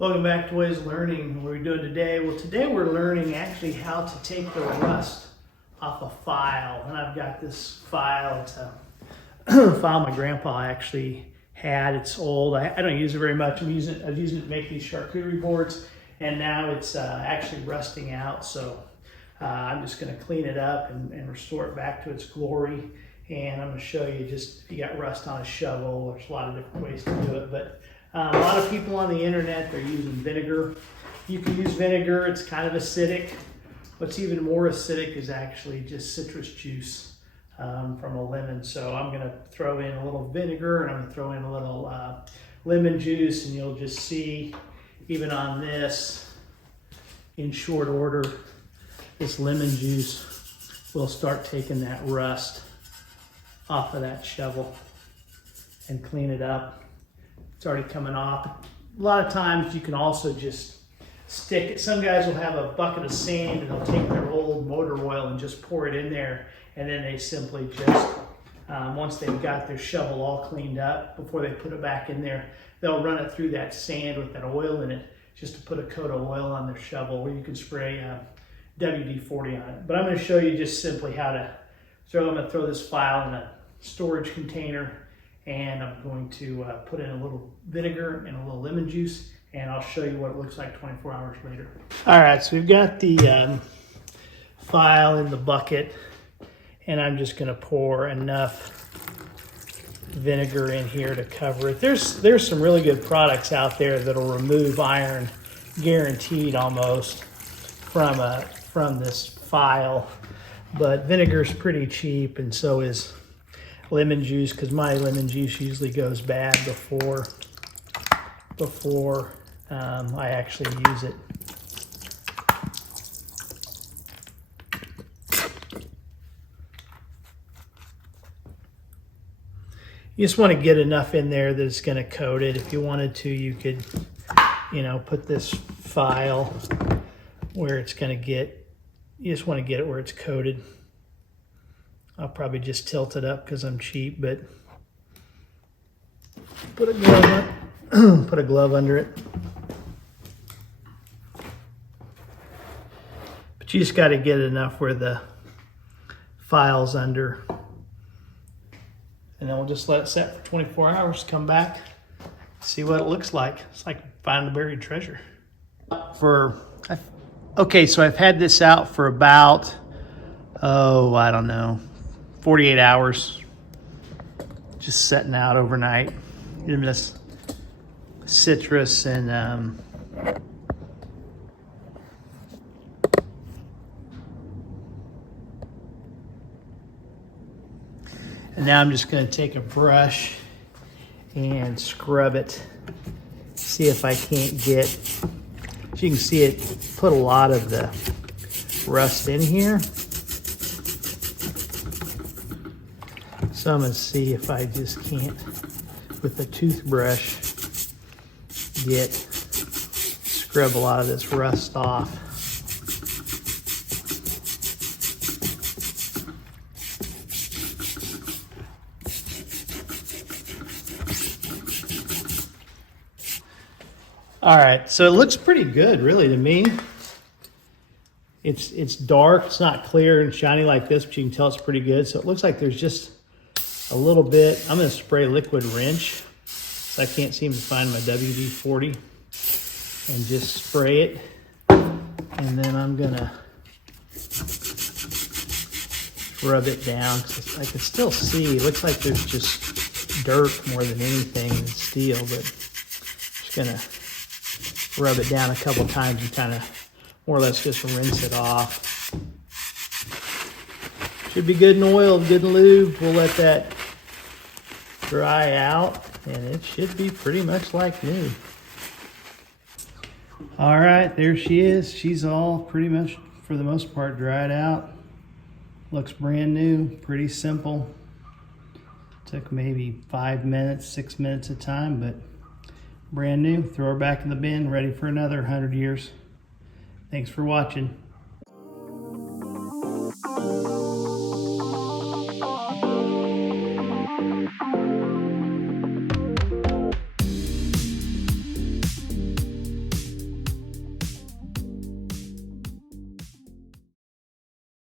Welcome back to Ways of Learning. What are we doing today? Well, today we're learning actually how to take the rust off a file. And I've got this file. It's a file my grandpa actually had. It's old. I don't use it very much. I've used it to make these charcuterie boards, and now it's actually rusting out. So I'm just going to clean it up and restore it back to its glory. And I'm going to show you just if you got rust on a shovel. There's a lot of different ways to do it, but a lot of people on the internet, they're using vinegar. You can use vinegar. It's kind of acidic. What's even more acidic is actually just citrus juice from a lemon. So I'm going to throw in a little vinegar and I'm going to throw in a little lemon juice, and you'll just see even on this, in short order, this lemon juice will start taking that rust off of that shovel and clean it up. It's already coming off. A lot of times you can also just stick it. Some guys will have a bucket of sand and they'll take their old motor oil and just pour it in there, and then they simply just, once they've got their shovel all cleaned up, before they put it back in there, they'll run it through that sand with that oil in it just to put a coat of oil on their shovel, or you can spray WD-40 on it. But I'm going to show you just simply how to throw. I'm going to throw this file in a storage container, and I'm going to put in a little vinegar and a little lemon juice, and I'll show you what it looks like 24 hours later. All right, so we've got the file in the bucket, and I'm just gonna pour enough vinegar in here to cover it. There's some really good products out there that'll remove iron, guaranteed almost, from this file, but vinegar's pretty cheap, and so is lemon juice, because my lemon juice usually goes bad before I actually use it. You just want to get enough in there that it's going to coat it. If you wanted to, you could, put this file where it's going to get, you just want to get it where it's coated. I'll probably just tilt it up because I'm cheap, but put a glove under it. But you just got to get it enough where the file's under. And then we'll just let it set for 24 hours, come back, see what it looks like. It's like finding a buried treasure. Okay, so I've had this out for about, I don't know, 48 hours, just setting out overnight. Give this citrus and now I'm just going to take a brush and scrub it, see if I can't get, as you can see, it put a lot of the rust in here. So I'm going to see if I just can't, with a toothbrush, scrub a lot of this rust off. All right, so it looks pretty good, really, to me. It's dark, it's not clear and shiny like this, but you can tell it's pretty good. So it looks like there's just a little bit. I'm going to spray liquid wrench, so I can't seem to find my WD-40, and just spray it. And then I'm going to rub it down. I can still see, it looks like there's just dirt more than anything in steel, but I'm just going to rub it down a couple times and kind of more or less just rinse it off. Should be good and oiled, good and lubed. We'll let that dry out, and it should be pretty much like new. All right, there she is. She's all pretty much, for the most part, dried out. Looks brand new, pretty simple. Took maybe 5 minutes, 6 minutes of time, but brand new. Throw her back in the bin, ready for another 100 years. Thanks for watching.